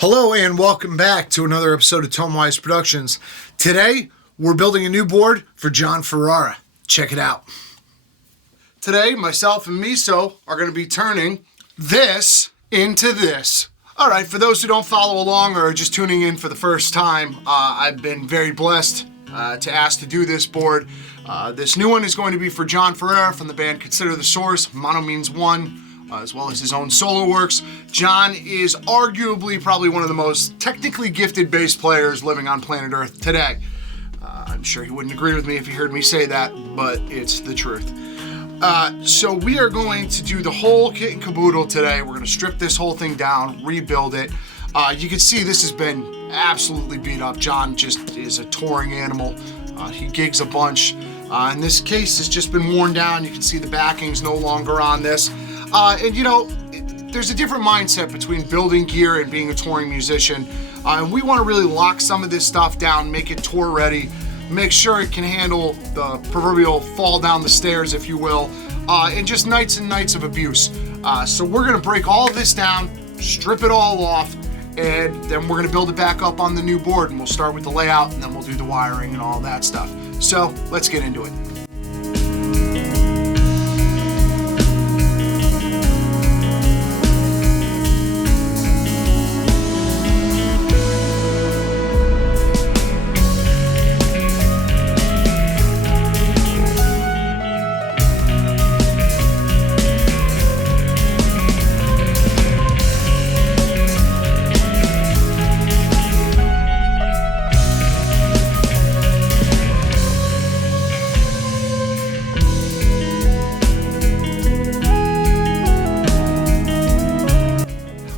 Hello and welcome back to another episode of Tomewise Productions. Today, we're building a new board for John Ferrara. Check it out. Today, myself and Miso are going to be turning this into this. All right, for those who don't follow along or are just tuning in for the first time, I've been very blessed to ask to do this board. This new one is going to be for John Ferrara from the band Consider the Source, Mono Means One, as well as his own solo works. John is arguably probably one of the most technically gifted bass players living on planet Earth today. I'm sure he wouldn't agree with me if he heard me say that, but it's the truth. So we are going to do the whole kit and caboodle today. We're going to strip this whole thing down, rebuild it. You can see this has been absolutely beat up. John just is a touring animal. He gigs a bunch. In this case, it's just been worn down. You can see the backing's no longer on this. And you know, there's a different mindset between building gear and being a touring musician. And we want to really lock some of this stuff down, make it tour ready, make sure it can handle the proverbial fall down the stairs, if you will, and just nights and nights of abuse. So we're going to break all of this down, strip it all off, and then we're going to build it back up on the new board. And we'll start with the layout, and then we'll do the wiring and all that stuff. So let's get into it.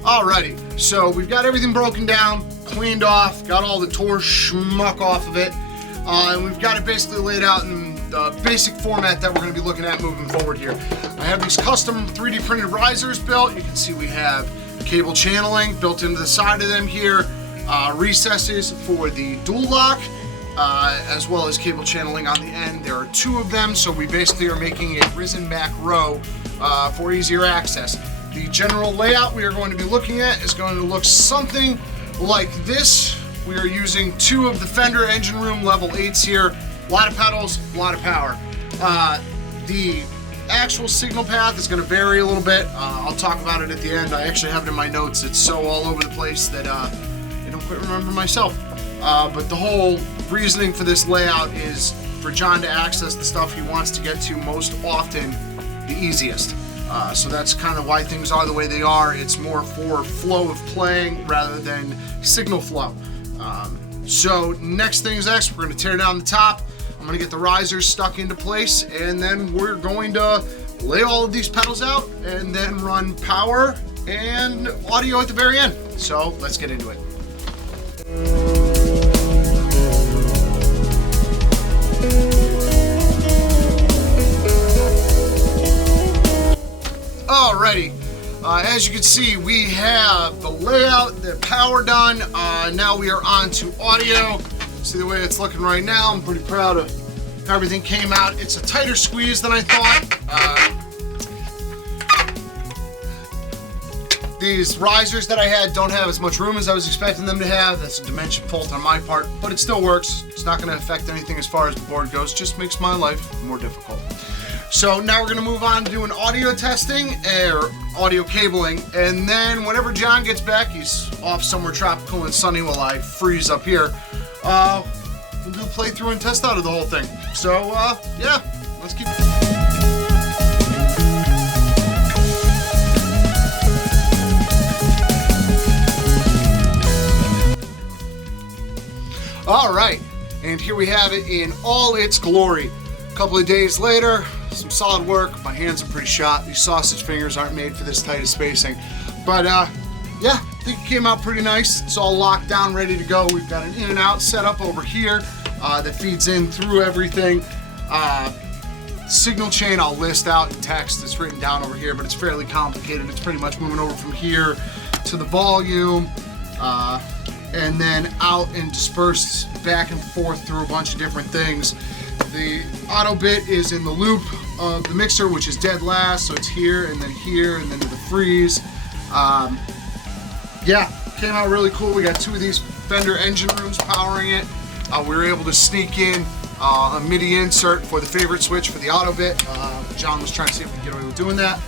Alrighty, so we've got everything broken down, cleaned off, got all the tour schmuck off of it, and we've got it basically laid out in the basic format that we're going to be looking at moving forward here. I have these custom 3D printed risers built. You can see we have cable channeling built into the side of them here, recesses for the dual lock, as well as cable channeling on the end. There are two of them, so we basically are making a risen back row for easier access. The general layout we are going to be looking at is going to look something like this. We are using two of the Fender Engine Room Level 8s here. A lot of pedals, a lot of power. The actual signal path is going to vary a little bit. I'll talk about it at the end. I actually have it in my notes. It's so all over the place that I don't quite remember myself. But the whole reasoning for this layout is for John to access the stuff he wants to get to most often, the easiest. So that's kind of why things are the way they are. It's more for flow of playing rather than signal flow. So next things next, we're going to tear down the top. I'm going to get the risers stuck into place, and then we're going to lay all of these pedals out and then run power and audio at the very end. So let's get into it. Alrighty, as you can see, we have the layout, the power done. Now we are on to audio. See the way it's looking right now. I'm pretty proud of how everything came out. It's a tighter squeeze than I thought. These risers that I had don't have as much room as I was expecting them to have. That's a dimension fault on my part, but it still works. It's not going to affect anything as far as the board goes. Just makes my life more difficult. So now we're going to move on to doing audio testing, or audio cabling, and then whenever John gets back, he's off somewhere tropical and sunny while I freeze up here, we'll do a playthrough and test out of the whole thing. So, yeah, let's keep... All right, and here we have it in all its glory. A couple of days later, some solid work. My hands are pretty shot. These sausage fingers aren't made for this tight of spacing. But yeah, I think it came out pretty nice. It's all locked down, ready to go. We've got an in and out set up over here that feeds in through everything. Signal chain I'll list out in text. It's written down over here, but it's fairly complicated. It's pretty much moving over from here to the volume, and then out and dispersed back and forth through a bunch of different things. The auto bit is in the loop of the mixer, which is dead last, so it's here and then to the freeze. Yeah, came out really cool. We got 2 of these Fender engine rooms powering it. We were able to sneak in a MIDI insert for the favorite switch for the auto bit. John was trying to see if we could get away with doing that.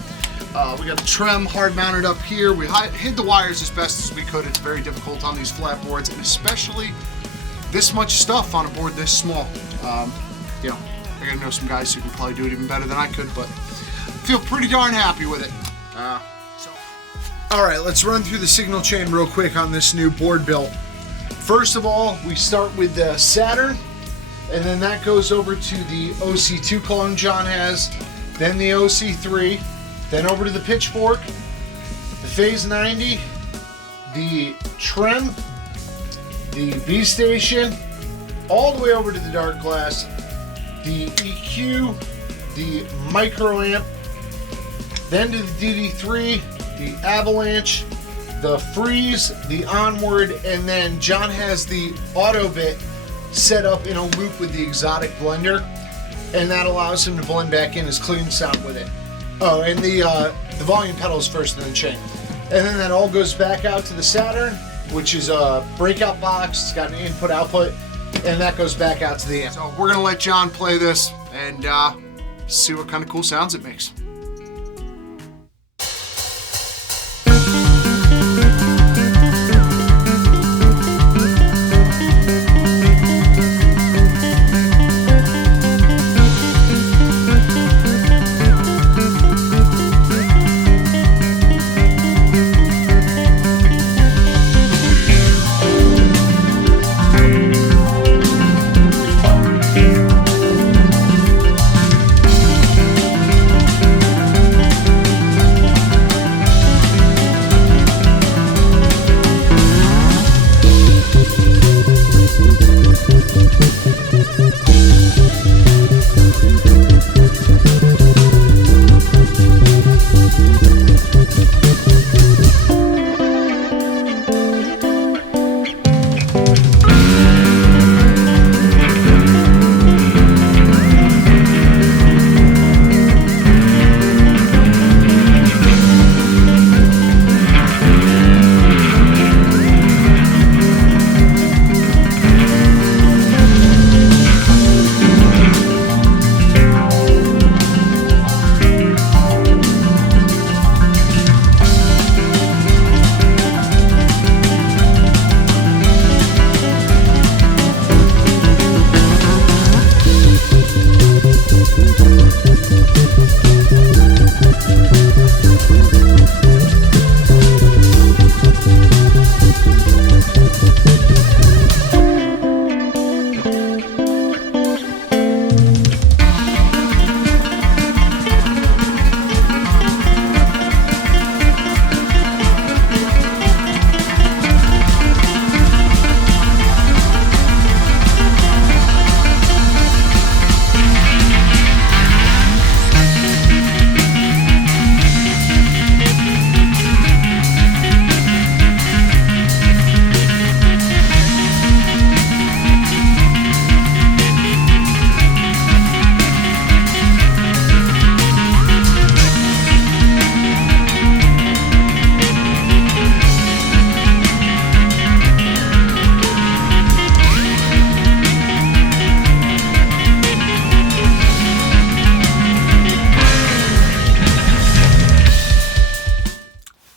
We got a trem hard mounted up here. We hid the wires as best as we could. It's very difficult on these flat boards, and especially this much stuff on a board this small. You know, I gotta know some guys who can probably do it even better than I could, but I feel pretty darn happy with it. All right, let's run through the signal chain real quick on this new board build. First of all, we start with the Saturn, and then that goes over to the OC2 clone John has, then the OC3, then over to the Pitchfork, the Phase 90, the Trem, the B Station, all the way over to the Dark Glass, the EQ, the Micro Amp, then to the DD3, the Avalanche, the Freeze, the Onward, and then John has the Auto Bit set up in a loop with the Exotic Blender, and that allows him to blend back in his clean sound with it. Oh, and the volume pedals first and then chain. And then that all goes back out to the Saturn, which is a breakout box. It's got an input-output, and that goes back out to the amp. So we're gonna let John play this and see what kind of cool sounds it makes.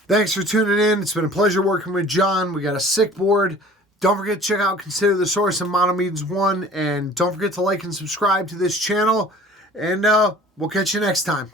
Thanks for tuning in. It's been a pleasure working with John. We got a sick board. Don't forget to check out Consider the Source and Monomeans 1. And don't forget to like and subscribe to this channel. And we'll catch you next time.